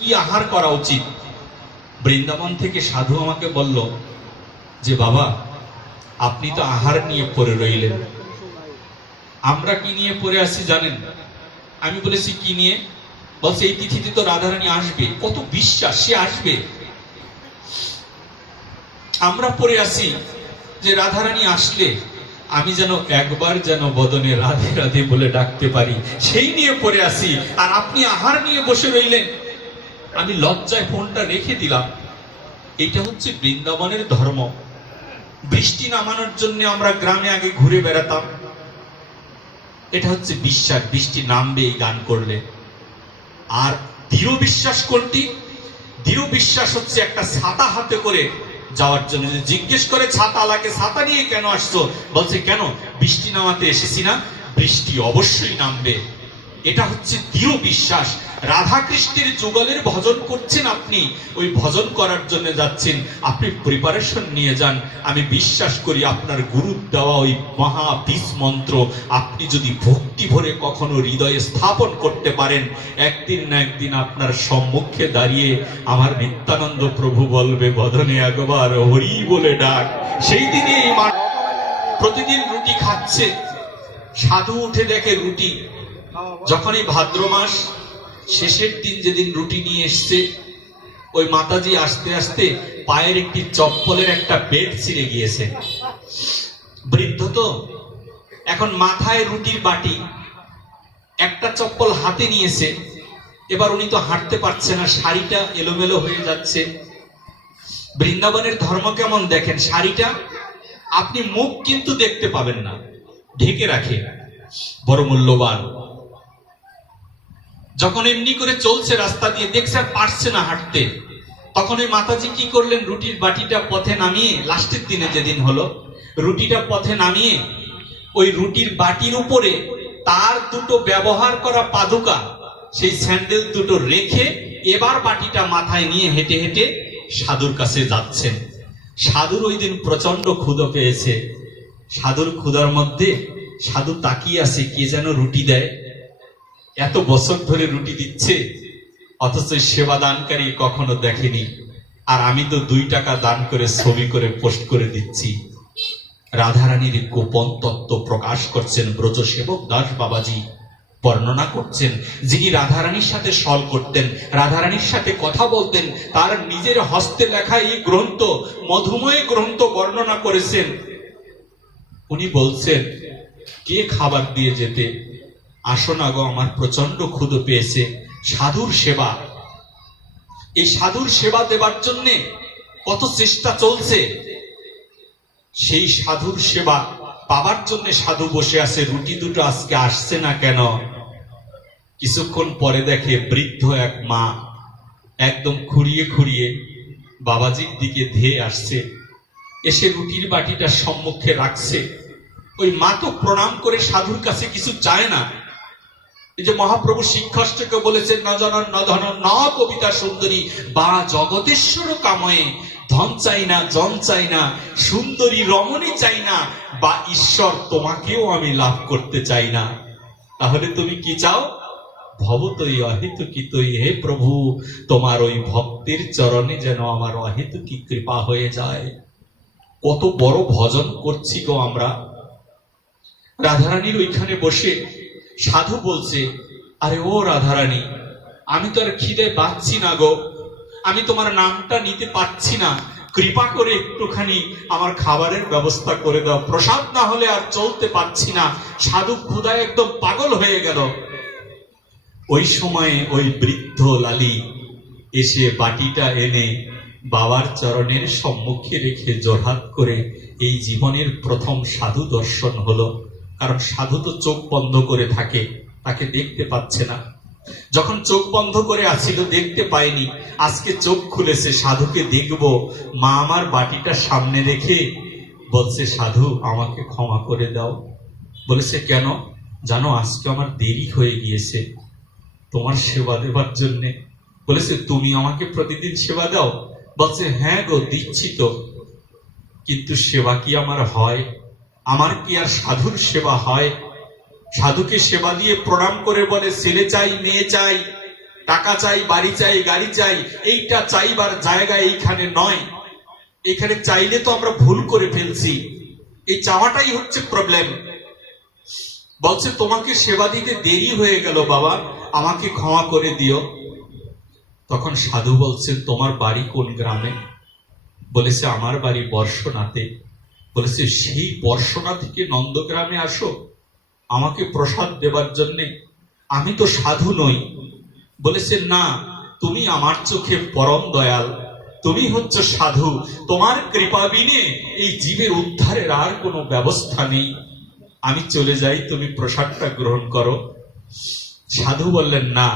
কি আহার করা উচিত? বৃন্দাবন থেকে সাধু আমাকে বলল যে, বাবা, আপনি তো আহার নিয়ে পড়ে রইলেন। আমরা কি নিয়ে পড়ে আসি জানেন? আমি বলেছি, কি নিয়ে? বলছে, এই তিথিতে তো রাধারানী আসবে। কত বিশ্বাস, সে আসবে। আমরা পড়ে আসি যে, রাধারানী আসলে আমি যেন একবার যেন বদনে রাধে রাধে বলে ডাকতে পারি। সেই নিয়ে পড়ে আসি আর আপনি আহার নিয়ে বসে রইলেন। আমি লজ্জায় ফোনটা রেখে দিলাম। এটা হচ্ছে বৃন্দাবনের ধর্ম। বৃষ্টি নামানোর জন্য আমরা গ্রামে আগে ঘুরে বেড়াতাম। এটা হচ্ছে বিশ্বাস, বৃষ্টি নামবে এই গান করলে। আর দৃঢ় বিশ্বাস কোনটি? দৃঢ় বিশ্বাস হচ্ছে একটা ছাতা হাতে করে যাওয়ার জন্য। যদি জিজ্ঞেস করে, ছাতা লাগে ছাতা নিয়ে কেন আসছো? বলছে, কেন? বৃষ্টি নামাতে এসেছি না। বৃষ্টি অবশ্যই নামবে। এটা হচ্ছে দৃঢ় বিশ্বাস। রাধা কৃষ্ণের যুগলের ভজন করছেন আপনি, ওই ভজন করার জন্য যাচ্ছেন। আপনি প্রিপারেশন নিয়ে যান। আমি বিশ্বাস করি আপনার গুরু দেওয়া ওই মহা বীজ মন্ত্র আপনি যদি ভক্তি ভরে কখনো হৃদয়ে স্থাপন করতে পারেন, একদিন না একদিন আপনার সম্মুখে দাঁড়িয়ে আমার নিত্যানন্দ প্রভু বলবে, বদনে একবার হরি বলে ডাক। সেই দিনে এই মা- প্রতিদিন রুটি খাচ্ছে। সাধু উঠে দেখে রুটি। যখনই ভাদ্র মাস, শেষের দিন যেদিন রুটি নিয়ে এসছে, ওই মাতাজি আসতে আসতে পায়ের একটি চপ্পলের একটা বেড ছিঁড়ে গিয়েছে। বৃদ্ধ তো, এখন মাথায় রুটির বাটি, একটা চপ্পল হাতে নিয়েছে, এবার উনি তো হাঁটতে পারছে না, শাড়িটা এলোমেলো হয়ে যাচ্ছে। বৃন্দাবনের ধর্ম কেমন দেখেন? শাড়িটা আপনি মুখ কিন্তু দেখতে পাবেন না, ঢেকে রাখে, বড় মূল্যবান। যখন এমনি করে চলছে রাস্তা দিয়ে, দেখছে আর পারছে না হাঁটতে, তখন ওই মাতাজি কি করলেন? রুটির বাটিটা পথে নামিয়ে, লাস্টের দিনে যেদিন হলো, রুটিটা পথে নামিয়ে, ওই রুটির বাটির উপরে তার দুটো ব্যবহার করা পাদুকা, সেই স্যান্ডেল দুটো রেখে এবার বাটিটা মাথায় নিয়ে হেঁটে হেঁটে সাধুর কাছে যাচ্ছেন সাধুর ওই দিন প্রচণ্ড ক্ষুধ পেয়েছে। সাধুর ক্ষুধার মধ্যে সাধু তাকিয়ে আছে, কে যেন রুটি দেয়। এত বছর ধরে রুটি দিচ্ছে, অথচ সেবা দানকারী কখনো দেখেনি। আর আমি তো দুই টাকা দান করে ছবি করে পোস্ট করে দিচ্ছি। রাধারানীর গোপন তত্ত্ব প্রকাশ করছেন ব্রজ সেবক দাস বাবাজি, বর্ণনা করছেন যিনি রাধারানীর সাথে সল করতেন, রাধারানীর সাথে কথা বলতেন, তার নিজের হস্তে লেখা এই গ্রন্থ, মধুময় গ্রন্থ বর্ণনা করেছেন। উনি বলছেন, কে খাবার দিয়ে যেতে আসো না গো আমার প্রচণ্ড ক্ষুদ পেয়েছে। সাধুর সেবা। এই সাধুর সেবা দেবার জন্য কত চেষ্টা চলছে। সেই সাধুর সেবা পাবার জন্য সাধু বসে আছে, রুটি দুটো আজকে আসছে না কেন? কিছুক্ষণ পরে দেখে বৃদ্ধ এক মা একদম খুঁড়িয়ে খুঁড়িয়ে বাবাজির দিকে ধেয়ে আসছে। এসে রুটির বাটিটা সম্মুখে রাখছে। ওই মা তো প্রণাম করে সাধুর কাছে কিছু চায় না। যে মহাপ্রভু শিক্ষাষ্টকে বলেছেন, ন জন ন ধন ন কবিতা সুন্দরী, বা জগতেশ্বর কাময়ে, ধন চাই না, জন চাই না, সুন্দরী রমণী চাই না, বা ঈশ্বর তোমাকেও আমি লাভ করতে চাই না। তাহলে তুমি কি চাও? ভবতই অহেতুকিতই। হে প্রভু, তোমার ওই ভক্তের চরণে যেন আমার অহেতুকি কৃপা হয়ে যায়। কত বড় ভজন করছি গো আমরা। রাধারানীর ওইখানে বসে সাধু বলছে, আরে ও রাধারানী, আমি তো আর খিদে পাচ্ছি না গো। আমি তোমার নামটা নিতে পারছি না। কৃপা করে একটুখানি আমার খাবারের ব্যবস্থা করে দাও। প্রসাদ না হলে আর চলতে পারছি না। সাধু ক্ষুদায় একদম পাগল হয়ে গেল। ওই সময়ে ওই বৃদ্ধ লালি এসে বাটিটা এনে বাবার চরণের সম্মুখে রেখে জোরহাত করে এই জীবনের প্রথম সাধু দর্শন হলো। কারণ সাধু তো চোখ বন্ধ করে থাকে, তাকে দেখতে পাচ্ছে না। যখন চোখ বন্ধ করে আছিল দেখতে পাইনি আজকে চোখ খুলেছে, সাধুকে দেখব। মা আমার বাটিটা সামনে রেখে বলছে, সাধু, আমাকে ক্ষমা করে দাও। বলেছে, কেন? জানো, আজকে আমার দেরি হয়ে গিয়েছে। তোমার সেবা দেবার জন্যে। বলেছে, তুমি আমাকে প্রতিদিন সেবা দাও? বলছে হ্যাঁ গো, দিচ্ছি তো। কিন্তু সেবা কি আমার হয়? আমার কি আর সাধুর সেবা হয়? সাধুকে সেবা দিয়ে প্রণাম করে বলে, ছেলে চাই, মেয়ে চাই, টাকা চাই, বাড়ি চাই, গাড়ি চাই, এইটা চাইবার জায়গা এইখানে নয়। এখানে চাইলে তো আমরা ভুল করে ফেলছি। এই চাওয়াটাই হচ্ছে প্রবলেম বলছে, তোমাকে সেবা দিতে দেরি হয়ে গেল বাবা, আমাকে ক্ষমা করে দিও। তখন সাধু বলছে, তোমার বাড়ি কোন গ্রামে? বলেছে, আমার বাড়ি বর্ষনাতে। বলেছে, সেই বর্ষনা থেকে নন্দগ্রামে আসো, আমাকে প্রসাদ দেবার জন্যে। আমি তো সাধু নই। বলেছে, না, তুমি আমার চোখে পরম দয়াল। তুমি হচ্ছে সাধু। তোমার কৃপা বিনে এই জীবের উদ্ধারের আর কোনো ব্যবস্থা নেই। আমি চলে যাই, তুমি প্রসাদটা গ্রহণ করো। সাধু বললেন, না,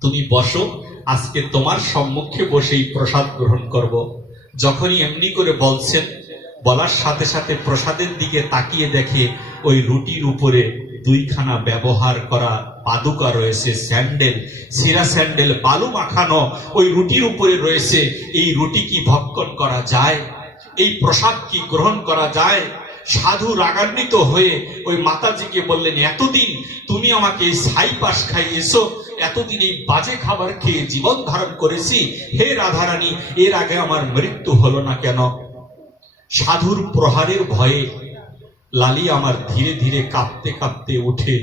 তুমি বসো, আজকে তোমার সম্মুখে বসেই প্রসাদ গ্রহণ করব। যখনই এমনি করে বলছেন বলার সাথে সাথে প্রসাদের দিকে তাকিয়ে দেখে ওই রুটির উপরে দুইখানা ব্যবহার করা পাদুকা রয়েছে, স্যান্ডেল সিরা স্যান্ডেল, বালু মাখানো ওই রুটির উপরে রয়েছে। এই রুটি কি ভক্ষণ করা যায়? এই প্রসাদ কি গ্রহণ করা যায়? সাধু রাগান্বিত হয়ে ওই মাতাজিকে বললেন, এতদিন তুমি আমাকে এই ছাই পাশ খাইয়েছো, এতদিন এই বাজে খাবার খেয়ে জীবন ধারণ করেছি। হে রাধারানী, এর আগে আমার মৃত্যু হলো না কেন? সাধুর প্রহারের ভয়ে লালি আমার ধীরে ধীরে কাঁপতে কাঁপতে উঠে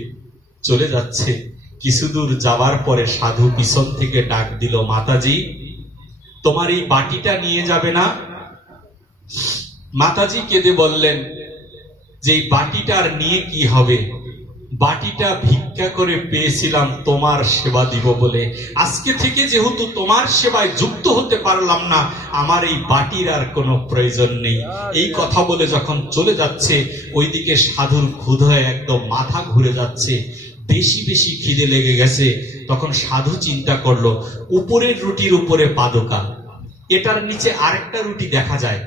চলে যাচ্ছে। কিছুদূর যাওয়ার পরে সাধু পিছন থেকে ডাক দিল, মাতাজি, তোমার এই বাটিটা নিয়ে যাবে না? মাতাজি কেঁদে বললেন, যে এই বাটিটার নিয়ে কি হবে? বাটিটা ভিক্ষা করে পেয়েছিলাম, তোমার সেবা দিব বলে। আজকে থেকে যেহেতু তোমার সেবায় যুক্ত হতে পারলাম না, আমার এই বাটির আর কোনো প্রয়োজন নেই। এই কথা বলে যখন চলে যাচ্ছে, ওইদিকে সাধুর ক্ষুধয় একদম মাথা ঘুরে যাচ্ছে। বেশি বেশি খিদে লেগে গেছে। তখন সাধু চিন্তা করল, উপরের রুটির উপরে পাদকা। এটার নিচে আরেকটা রুটি দেখা যায়।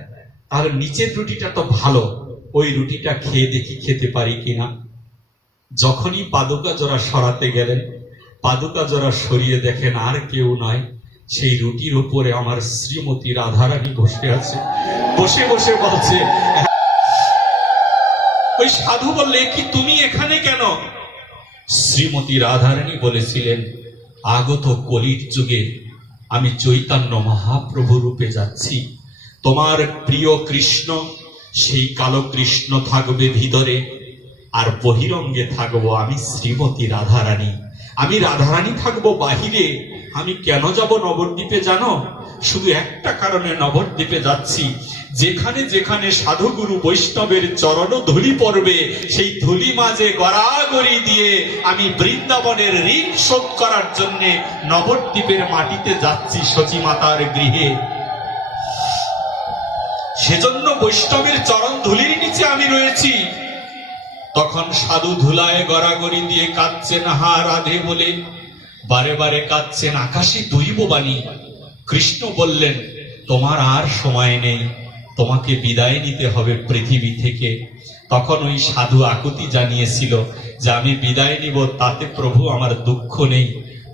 তাহলে নিচের রুটিটা তো ভালো, ওই রুটিটা খেয়ে দেখি খেতে পারি কিনা। যখনই পাদুকা জোড়া সরাতে গেলেন, পাদুকা জোড়া সরিয়ে দেখেন আর কেউ নয় সেই রুটির উপরে আমার শ্রীমতী রাধারানী বসে আছে। বসে বসে বলছে, ওই সাধু বললে কি তুমি এখানে কেন? শ্রীমতী রাধারানী বলেছিলেন, আগত কলির যুগে আমি চৈতন্য মহাপ্রভু রূপে যাচ্ছি। তোমার প্রিয় কৃষ্ণ, সেই কালো কৃষ্ণ থাকবে ভিতরে। আর বহিরঙ্গে থাকব আমি শ্রীমতী রাধারানী। আমি রাধারানী থাকব বাহিরে। আমি কেন যাব নবদ্বীপে জানো? শুধু একটা কারণে নবদ্বীপে যাচ্ছি। যেখানে যেখানে সাধুগুরু বৈষ্ণবের চরণ ধুলি পড়বে, সেই ধুলি মাঝে গড়াগড়ি দিয়ে আমি বৃন্দাবনের ঋণ শোধ করার জন্য নবদ্বীপের মাটিতে যাচ্ছি সচিমাতার গৃহে। সেজন্য বৈষ্ণবের চরণ ধুলির নিচে আমি রয়েছি। তখন সাধু ধুলায় গড়াগড়ি দিয়ে কাঁদছেন হা রাধে বলে। বারে বারে কাঁদছেন, আকাশে দৈববাণী কৃষ্ণ বললেন, তোমার আর সময় নেই, তোমাকে বিদায় নিতে হবে পৃথিবী থেকে। তখন ওই সাধু আকুতি জানিয়েছিল যে, আমি বিদায় নিব, তাতে প্রভু আমার দুঃখ নেই,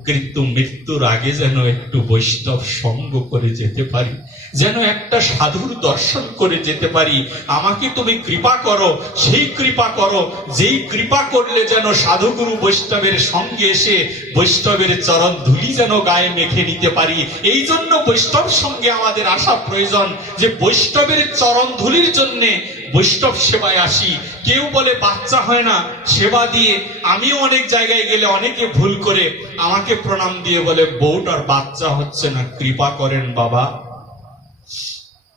কিন্তু মৃত্যুর আগে যেন একটু বৈষ্ণব সঙ্গ করে যেতে পারি। যেন একটা সাধুর দর্শন করে যেতে পারি। আমাকে তুমি কৃপা করো, সেই কৃপা করো, যেই কৃপা করলে যেন সাধুগুরু বৈষ্ণবের সঙ্গে এসে বৈষ্ণবের চরণ ধুলি যেন গায়ে মেখে নিতে পারি। এই জন্য বৈষ্ণব সঙ্গে আমাদের আসা প্রয়োজন যে বৈষ্ণবের চরণ ধুলির জন্যে বৈষ্ণব সেবায় আসি। কেউ বলে, বাচ্চা হয় না, সেবা দিয়ে। আমিও অনেক জায়গায় গেলে অনেকে ভুল করে আমাকে প্রণাম দিয়ে বলে, বউটার বাচ্চা হচ্ছে না, কৃপা করেন বাবা।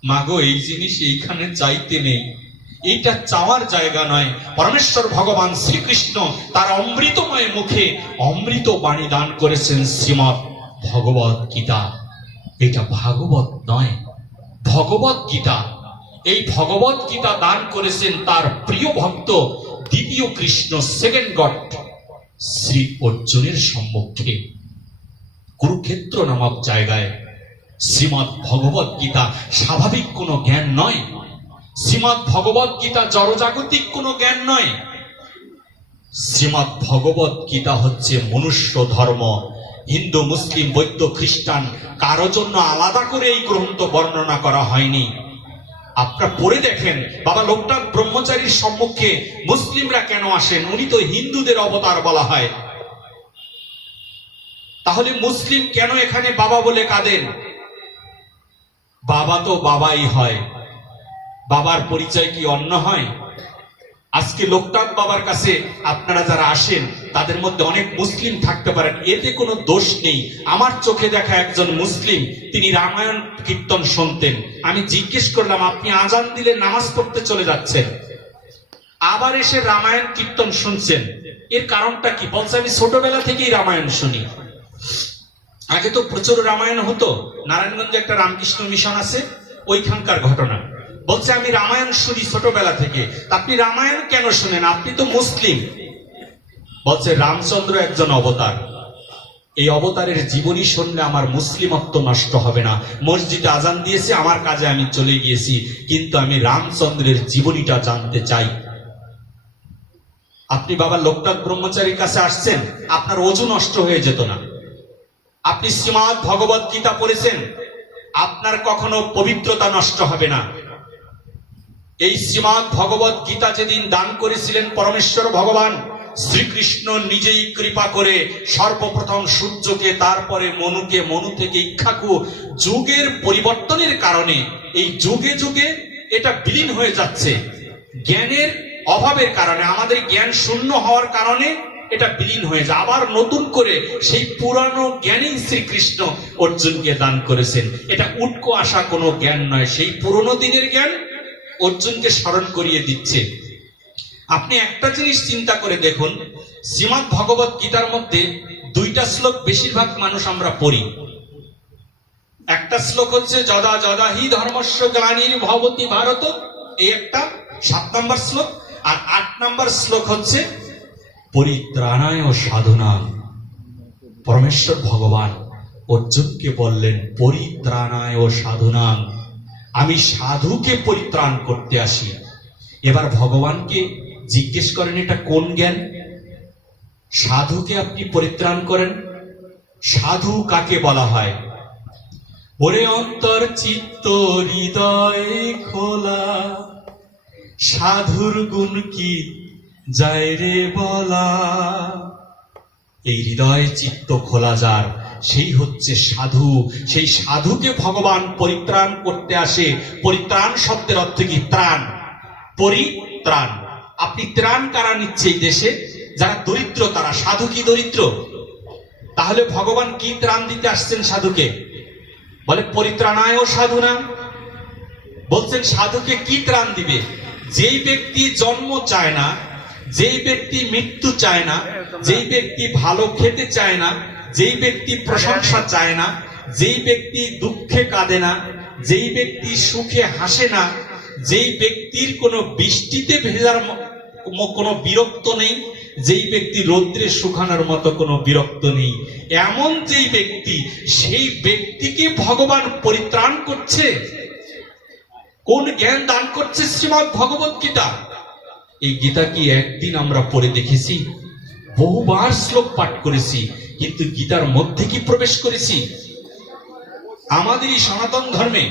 মাগো, এই জিনিস এইখানে চাইতে নেই। এইটা চাওয়ার জায়গা নয়। পরমেশ্বর ভগবান শ্রীকৃষ্ণ তার অমৃতময় মুখে অমৃত বাণী দান করেছেন শ্রীমৎ ভগবত গীতা। এটা ভাগবত নয়, ভগবত গীতা। এই ভগবত গীতা দান করেছেন তার প্রিয় ভক্ত দ্বিতীয় কৃষ্ণ সেকেন্ড গড শ্রী অর্জুনের সম্মুখে। কুরুক্ষেত্র নামক জায়গায় শ্রীমৎ ভগবত গীতা স্বাভাবিক কোনো জ্ঞান নয়। শ্রীমৎ ভগবত গীতা জড়জাগতিক কোনো জ্ঞান নয়। শ্রীমৎ ভগবত গীতা হচ্ছে মনুষ্য ধর্ম। হিন্দু, মুসলিম, বৌদ্ধ, খ্রিস্টান, কারও জন্য আলাদা করে এই গ্রন্থ বর্ণনা করা হয়নি। আপনারা পড়ে দেখেন, বাবা লোকনাথ ব্রহ্মচারীর সম্মুখে মুসলিমরা কেন আসেন? উনি তো হিন্দুদের অবতার বলা হয়। তাহলে মুসলিম কেন এখানে বাবা বলে কাঁদেন? বাবা তো বাবাই হয়। বাবার পরিচয় কি অন্য হয়? আজকে লোকটাক বাবার কাছে আপনারা যারা আসেন, তাদের মধ্যে অনেক মুসলিম থাকতে পারেন, এতে কোনো দোষ নেই। আমার চোখে দেখা একজন মুসলিম, তিনি রামায়ণ কীর্তন শুনতেন। আমি জিজ্ঞেস করলাম, আপনি আজান দিলে নামাজ পড়তে চলে যাচ্ছেন? আবার এসে রামায়ণ কীর্তন শুনছেন। এর কারণটা কি? বলছে, আমি ছোটবেলা থেকেই রামায়ণ শুনি। আগে তো প্রচুর রামায়ণ হতো। নারায়ণগঞ্জে একটা রামকৃষ্ণ মিশন আছে, ওইখানকার ঘটনা। বলছে, আমি রামায়ণ শুনি ছোটবেলা থেকে। আপনি রামায়ণ কেন শুনেন? আপনি তো মুসলিম। বলছে, রামচন্দ্র একজন অবতার। এই অবতারের জীবনী শুনলে আমার মুসলিমত্ব নষ্ট হবে না। মসজিদে আজান দিয়েছে, আমার কাজে আমি চলে গিয়েছি, কিন্তু আমি রামচন্দ্রের জীবনীটা জানতে চাই। আপনি বাবা লোকনাথ ব্রহ্মচারীর কাছে আসছেন, আপনার ওজন নষ্ট হয়ে যেত না। আপনি শ্রীমৎ ভগবত গীতা পড়েছেন, আপনার কখনো পবিত্রতা নষ্ট হবে না। এই শ্রীমৎ ভগবত গীতা যেদিন দান করেছিলেন পরমেশ্বর ভগবান, শ্রীকৃষ্ণ নিজেই কৃপা করে সর্বপ্রথম সূর্যকে, তারপরে মনুকে, মনু থেকে ইক্ষাকু যুগের পরিবর্তনের কারণে, এই যুগে যুগে এটা বিলীন হয়ে যাচ্ছে। জ্ঞানের অভাবের কারণে, আমাদের জ্ঞান শূন্য হওয়ার কারণে এটা বিলীন হয়ে যায়। আবার নতুন করে সেই পুরানো জ্ঞানী শ্রীকৃষ্ণ অর্জুনকে দান করেছেন। এটা উটকো আসা কোনো জ্ঞান নয়। সেই পুরনো দিনের জ্ঞান অর্জুনকে স্মরণ করিয়ে দিচ্ছে। আপনি একটা জিনিস চিন্তা করে দেখুন শ্রীমৎ ভগবত গীতার মধ্যে দুইটা শ্লোক বেশিরভাগ মানুষ আমরা পড়ি। একটা শ্লোক হচ্ছে, যদা যদা হি ধর্মস্ব গ্লানির ভবতি ভারত। এই একটা সাত নম্বর শ্লোক। আর আট নম্বর শ্লোক হচ্ছে পরিত্রাণায় সাধনা পরমেশ্বর ভগবান অর্জুনকে বললেন, পরিত্রাণায় সাধনা আমি সাধুকে পরিত্রাণ করতে আসি। এবার ভগবানকে জিজ্ঞেস করেন, এটা কোন জ্ঞান? সাধুকে আপনি পরিত্রাণ করেন? সাধু কাকে বলা হয়? ওরে অন্তর চিত্ত হৃদয় খোলা, সাধুর গুণ কি যায় রে বলা। এই হৃদয় চিত্ত খোলা যার, সেই হচ্ছে সাধু। সেই সাধুকে ভগবান পরিত্রাণ করতে আসে। পরিত্রাণ শব্দের অর্থ কি? ত্রাণ। পরিত্রাণ। আপনি ত্রাণ কারা নিচ্ছে এই দেশে? যারা দরিদ্র, তারা সাধু কি দরিদ্র? তাহলে ভগবান কি ত্রাণ দিতে আসছেন সাধুকে? বলে পরিত্রাণায় সাধু না। বলছেন, সাধুকে কি ত্রাণ দিবে? যেই ব্যক্তি জন্ম চায় না যেই ব্যক্তি মৃত্যু চায় না, যেই ব্যক্তি ভালো খেতে চায় না, যেই ব্যক্তি প্রশংসা চায় না, যেই ব্যক্তি দুঃখে কাঁদে না, যেই ব্যক্তি সুখে হাসে না, যেই ব্যক্তির কোনো বৃষ্টিতে ভেজার কোনো বিরক্ত নেই, যেই ব্যক্তি রৌদ্রে শুকানোর মতো কোনো বিরক্ত নেই। এমন যেই ব্যক্তি, সেই ব্যক্তিকে ভগবান পরিত্রাণ করছে। কোন জ্ঞান দান করছে শ্রীমদ ভগবত গীতা এই গীতা কি একদিন আমরা পড়ে দেখেছি? বহুবার শ্লোক পাঠ করেছি, কিন্তু গীতার মধ্যে কি প্রবেশ করেছি? আমাদেরই সনাতন ধর্মে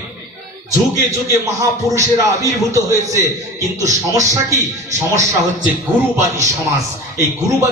যুগে যুগে মহাপুরুষেরা আবির্ভূত হয়েছে, কিন্তু সমস্যা কি? সমস্যা হচ্ছে গুরুবাদী সমাজ। এই গুরুবাদী